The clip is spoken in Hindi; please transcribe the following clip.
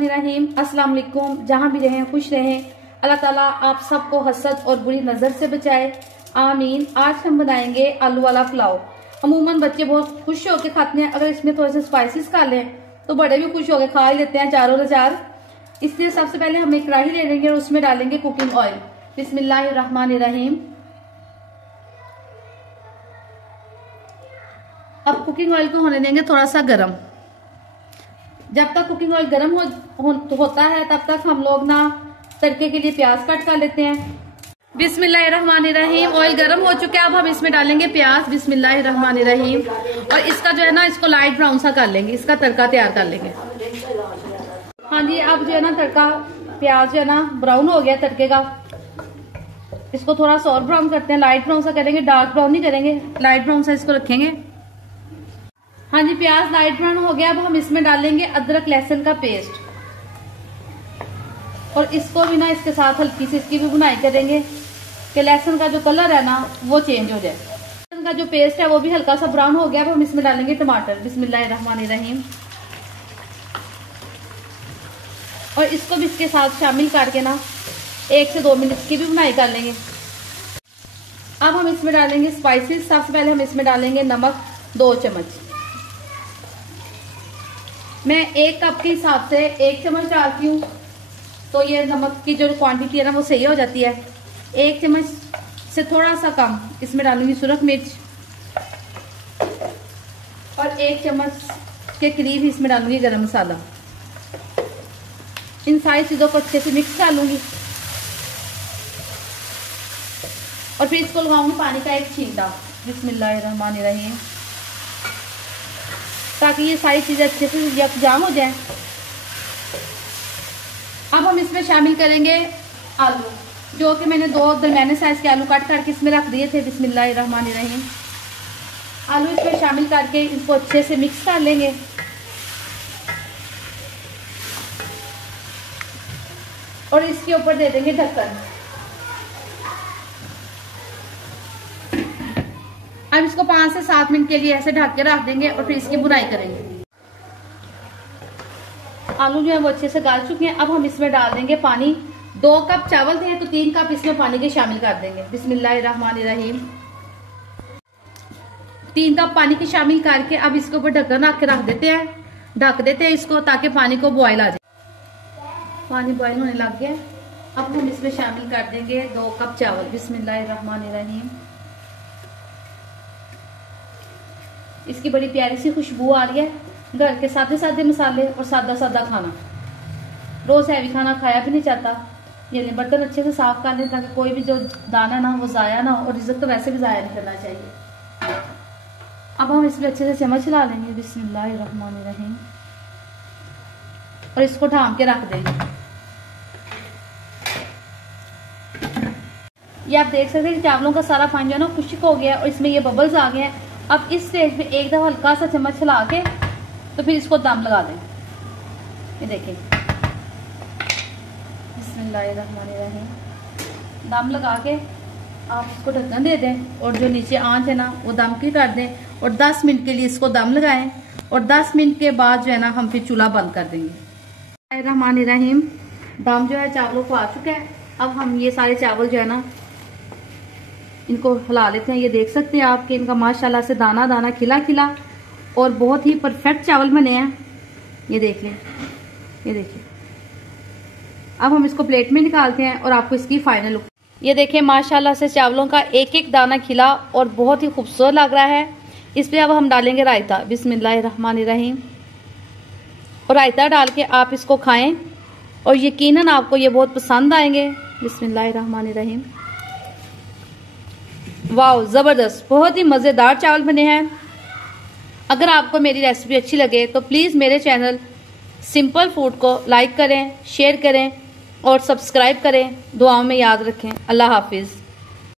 बिस्मिल्लाहिर्रहमानिर्रहीम। अस्सलाम वालेकुम। जहाँ भी रहें खुश रहें, अल्लाह ताला आप सबको हसद और बुरी नजर से बचाए, आमीन। आज हम बनाएंगे आलू वाला पुलाव। अमूमन बच्चे बहुत खुश होकर खाते हैं, अगर इसमें थोड़े से स्पाइसेस खा लें तो बड़े भी खुश होकर खा ही लेते हैं चारों चार। इसलिए सबसे पहले हम एक कढ़ाई ले लेंगे और उसमें डालेंगे कुकिंग ऑयल। बिस्मिल्लाहिर्रहमानिर्रहीम। अब कुकिंग ऑयल को होने देंगे थोड़ा सा गरम। जब तक कुकिंग ऑयल गरम होता है तब तक हम लोग ना तड़के के लिए प्याज कट कर लेते हैं। बिस्मिल्लाहिर्रहमानिर्रहीम। ऑयल गरम हो चुका है, अब हम इसमें डालेंगे प्याज। बिस्मिल्लाहिर्रहमानिर्रहीम। और इसका जो है ना इसको लाइट ब्राउन सा कर लेंगे, इसका तड़का तैयार कर लेंगे। हाँ जी, अब जो है ना तड़का प्याज जो है ना ब्राउन हो गया तड़के का। इसको थोड़ा सा और ब्राउन करते हैं, लाइट ब्राउन सा करेंगे, डार्क ब्राउन नहीं करेंगे, लाइट ब्राउन सा इसको रखेंगे। हाँ जी, प्याज लाइट ब्राउन हो गया। अब हम इसमें डालेंगे अदरक लहसुन का पेस्ट और इसको भी ना इसके साथ हल्की सी इसकी भी बुनाई करेंगे कि लहसुन का जो कलर है ना वो चेंज हो जाए। लहसुन का जो पेस्ट है वो भी हल्का सा ब्राउन हो गया। अब हम इसमें डालेंगे टमाटर। बिस्मिल्लाहिर्रहमानिर्रहीम। और इसको भी इसके साथ शामिल करके ना 1 से 2 मिनट की भी बुनाई कर लेंगे। अब हम इसमें डालेंगे स्पाइसेस। सबसे पहले हम इसमें डालेंगे नमक 2 चम्मच। मैं 1 कप के हिसाब से 1 चम्मच डालती हूँ, तो ये नमक की जो क्वांटिटी है ना वो सही हो जाती है। 1 चम्मच से थोड़ा सा कम इसमें डालूंगी सुरख मिर्च और 1 चम्मच के करीब इसमें डालूंगी गरम मसाला। इन सारी चीजों को अच्छे से मिक्स कर लूंगी और फिर इसको लगाऊंगी पानी का 1 छींटा। बिस्मिल्लाहिर्रहमानिर्रहीम। ताकि ये सारी चीजें अच्छे से यकजान हो जाएं। अब हम इसमें शामिल करेंगे आलू, जो कि मैंने 2 दरमियाने साइज के आलू काट करके इसमें रख दिए थे। बिस्मिल्लाहिर्रहमानिर्रहीम। आलू इसमें शामिल करके इसको अच्छे से मिक्स कर लेंगे। और इसके ऊपर दे देंगे ढक्कन। अब इसको 5 से 7 मिनट के लिए ऐसे ढक के रख देंगे और फिर इसकी बुनाई करेंगे। आलू जो है वो अच्छे से गाल चुके हैं। अब हम इसमें डाल देंगे पानी। 2 कप चावल थे तो 3 कप इसमें पानी के शामिल कर देंगे। बिस्मिल्लाहिर्रहमानिर्रहीम। 3 कप पानी के शामिल करके अब इसके ऊपर ढक्कन रख के रख देते हैं, ढक देते हैं इसको ताकि पानी को बॉयल आ जाए। पानी बॉयल होने लग गया। अब हम इसमें शामिल कर देंगे 2 कप चावल। बिस्मिल्लाहिर्रहमानिर्रहीम। इसकी बड़ी प्यारी सी खुशबू आ रही है। घर के सादे सादे मसाले और सादा सादा खाना, रोज हैवी खाना खाया भी नहीं जाता। यानी बर्तन अच्छे से साफ कर लें ताकि कोई भी जो दाना ना वो जाया ना हो, और रिज़्क तो वैसे भी जाया नहीं करना चाहिए। अब हम इसमें अच्छे से चम्मच चला लेंगे। बिस्मिल्लाहिर्रहमानिर्रहीम। और इसको ढांप के रख देंगे। ये आप देख सकते हैं कि चावलों का सारा पानी जो है ना खुश्क हो गया और इसमें ये बबल्स आ गए हैं। अब इस स्टेज में एक दफा हल्का सा चम्मच चला के तो फिर इसको दम लगा दें। ये देखें, बिस्मिल्लाहिर्रहमानिर्रहीम। दम लगा के आप इसको ढक्कन दे दें और जो नीचे आंच है ना वो दम की कर दें और 10 मिनट के लिए इसको दम लगाएं। और 10 मिनट के बाद जो है ना हम फिर चूल्हा बंद कर देंगे। रहमानिर्रहीम। दम जो है चावलों को आ चुका है। अब हम ये सारे चावल जो है ना इनको हिला लेते हैं। ये देख सकते हैं आप कि इनका माशाल्लाह से दाना दाना खिला खिला और बहुत ही परफेक्ट चावल बने हैं। ये देख लें, ये देखिए। अब हम इसको प्लेट में निकालते हैं और आपको इसकी फाइनल लुक। ये देखिए माशाल्लाह से चावलों का एक एक दाना खिला और बहुत ही खूबसूरत लग रहा है। इस पे अब हम डालेंगे रायता। बिस्मिल्लाहिर्रहमानिर्रहीम। और रायता डाल के आप इसको खाएं और यकीनन आपको ये बहुत पसंद आएंगे। बिस्मिल्लाहिर्रहमानिर्रहीम। वाह, जबरदस्त, बहुत ही मजेदार चावल बने हैं। अगर आपको मेरी रेसिपी अच्छी लगे तो प्लीज मेरे चैनल सिंपल फूड को लाइक करें, शेयर करें और सब्सक्राइब करें। दुआओं में याद रखें। अल्लाह हाफिज।